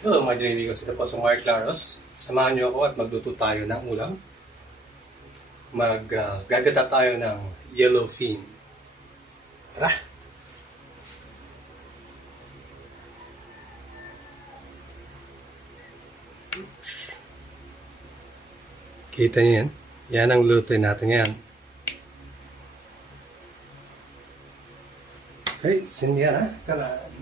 Hello mga Drinigos, ito po si Mark Laros. Samahan niyo ako at magluto tayo ng ulam. Gagata tayo ng yellowfin. Tara! Kita niyo yan? Yan ang lutuin natin yan. Okay, sindihan ha? Kalaan.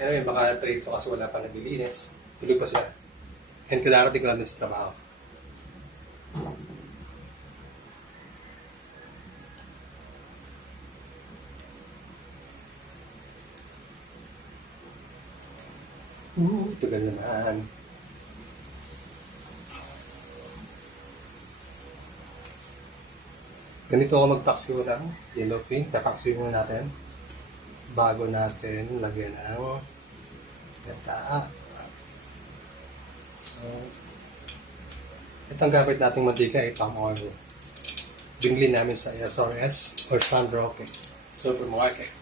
Anyway, baka trade ko kasi wala pa naglilinis. Tulog pa siya. And kadarating ko lang din sa trabaho. Tagal naman. Ganito ako magpaksiw ng yellowfin. Papaksiw muna natin bago natin lagyan ng gata. So, itong gamit nating mantika ay palm oil. Binili namin sa SRS or San Roque Supermarket.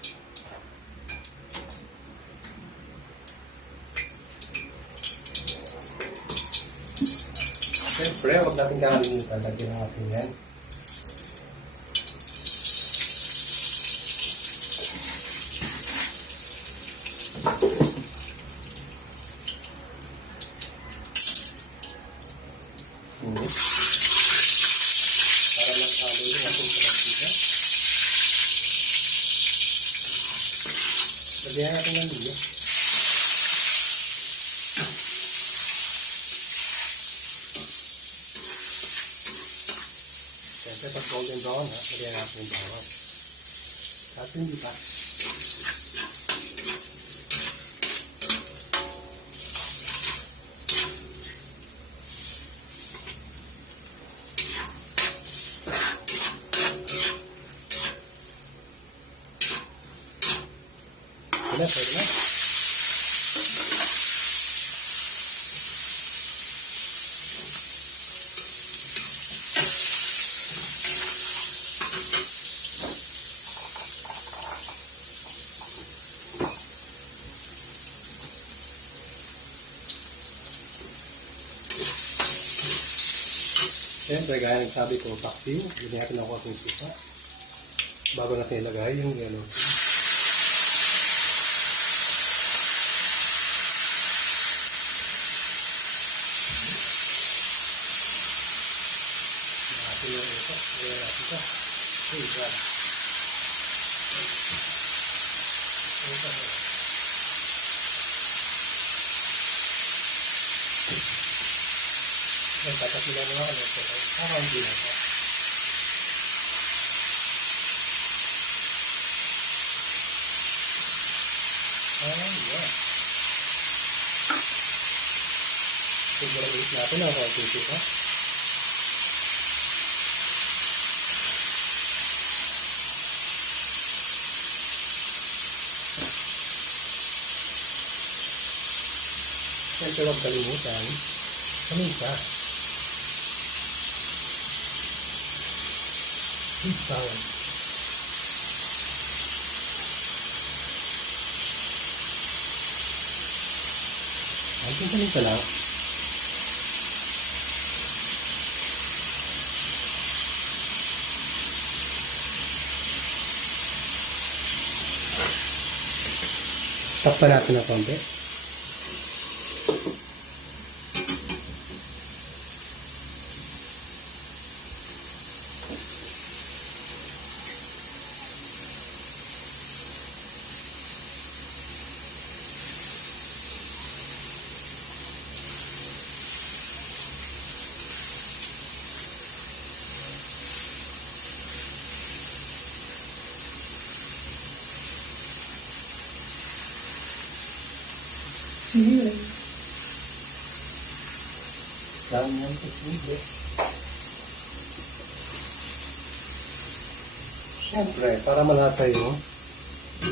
Siyempre, huwag natin kakalimutan. Lagyan ng asin yan. Para maghalo yung ating mantika. Lagyan natin ng luya. Siyempre, pag golden brown, lagyan natin yung bawang. Kasi hindi pa. Pwede na. Siyempre, gaya ng sabi ko, paksiw. Bigyan natin ng konting suka bago natin ilagay yung yellowfin. Natin yung ito. Kaya natin ito. Ito. Tatapila mo ako ito. Hindi na ito. Yeah. Sigurado natin ang konting suka. Siyempre, huwag kalimutan. Paminta. Sweet sour. Ang paminta lang. Takpan natin ng konti. Sige. Dami yan sa sige. Siyempre, para malasa yung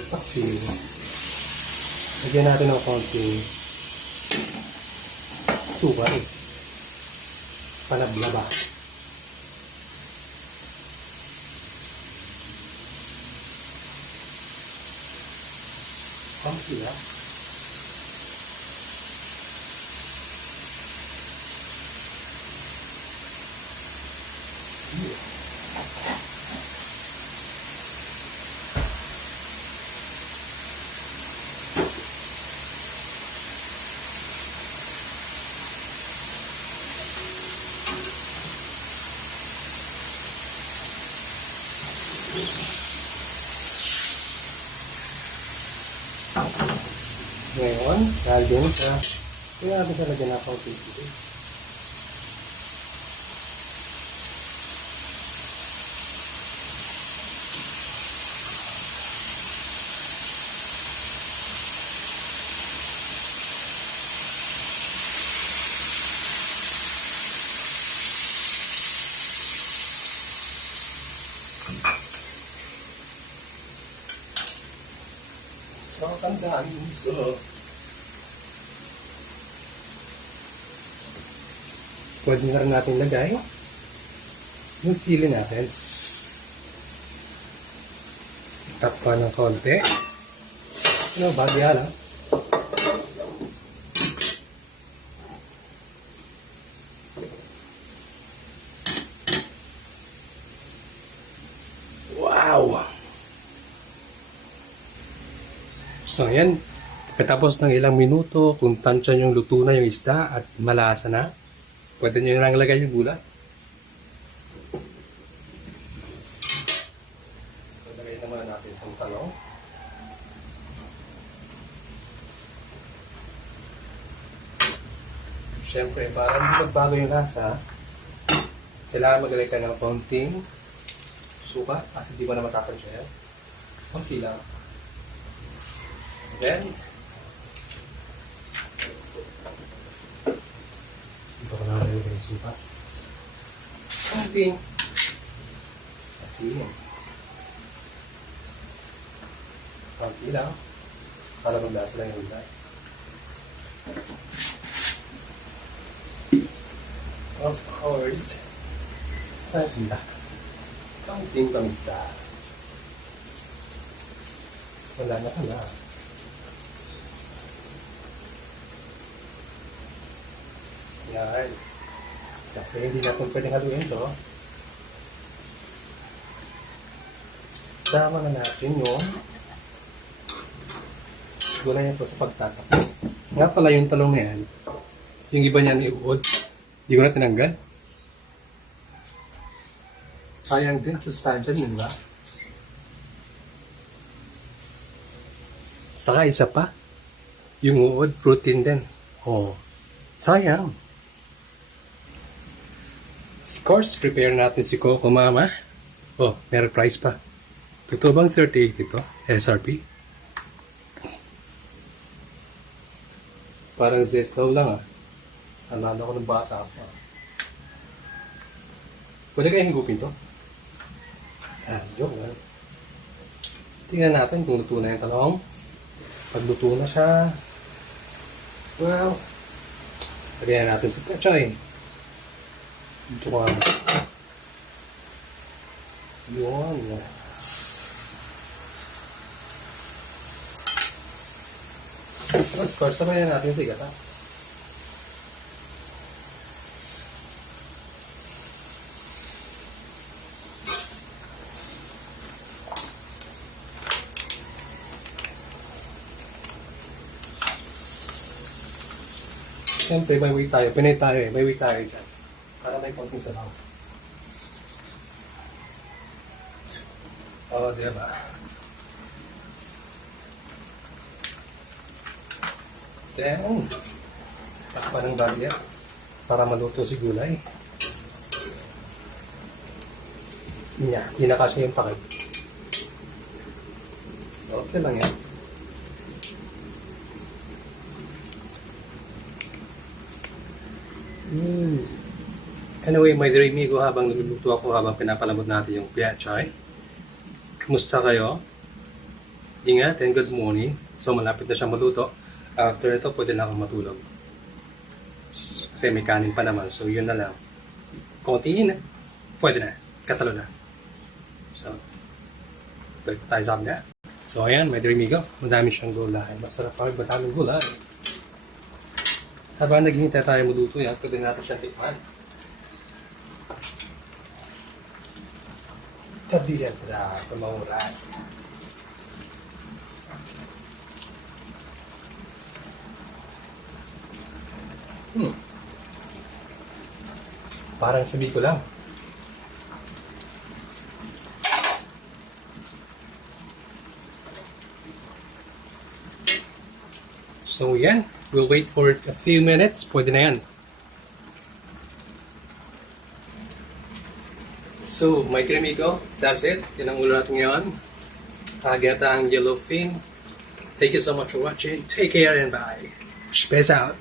paksiw. Lagyan natin ng konting suka eh. Panablaba. Konti lang. Ngayon, dahil din sa kaya natin siya lagyan ng konting tubig. So, tandaan mo. Pwede na rin natin lagay yung sili natin. Tap pa ng konti. Bagya lang. Wow! So, yan. Pagkatapos ng ilang minuto, kung tansya yung luto na yung isda at malasa na, pwede nyo nang lagay yung gulay. So, lagay naman natin itong talong. Siyempre, para hindi magbago yung lasa, kailangan maglagay ka ng konting suka kasi di mo na matatansya yan. Konti lang. Then, dito ko na nalagay yung suka. Konting asin. Konti lang. Para maglasa lang yung gulay. Of course, paminta. Konting paminta. Wala na ka na. Yan. Kasi hindi natin pwedeng haluin ito. Sama na natin yung gulay nito sa pagtatakbo. Nga pala yung talong na yan, yung iba niyan iuod, hindi ko na tinanggal. Sayang din, sustansya din ba? Saka isa pa, yung uod, protein din. Oh, sayang. Of course, prepare natin si Coco Mama. Oh, meron price pa. Totoo bang 38 ito? SRP? Parang zestaw lang ah. Alala ko ng bata pa. Pwede kaya higupin to? Joke lang. Tingnan natin kung luto na yung talong. Pag luto na siya, well, lagyan natin si pechay. Ito ko yun. Of course, sabayan natin si gata. Siyempre, may way tayo. Pinay tayo eh. May way tayo dyan. Para may konting sabaw. Oo, diba? Then, takpan ng bagya para maluto si gulay. Hindi na kasi yung pakay. Okay lang yan. Anyway, my dear amigo, habang nagluluto ako, habang pinapalamod natin yung pechay. Kumusta kayo? Ingat and good morning. So, malapit na siya maluto. After ito, pwede na akong matulog. Kasi may kanin pa naman. So, yun na lang. Kontiin na. Pwede na. Katalo na. So, balik tayo sa kabila. So ayan, may Drimigo. Madami siyang gulay. Masarap pag madaming gulay. Habang naghihintay tayo maluto yan, pwede natin siyang tikman. Tadiyan tada, tumauran. Parang sabi ko lang. So yan, we'll wait for a few minutes. Pwede na yan. So, my Drimigo, that's it. Yan ang ulo natin ngayon. Ginataang yellowfin. Thank you so much for watching. Take care and bye. Space out.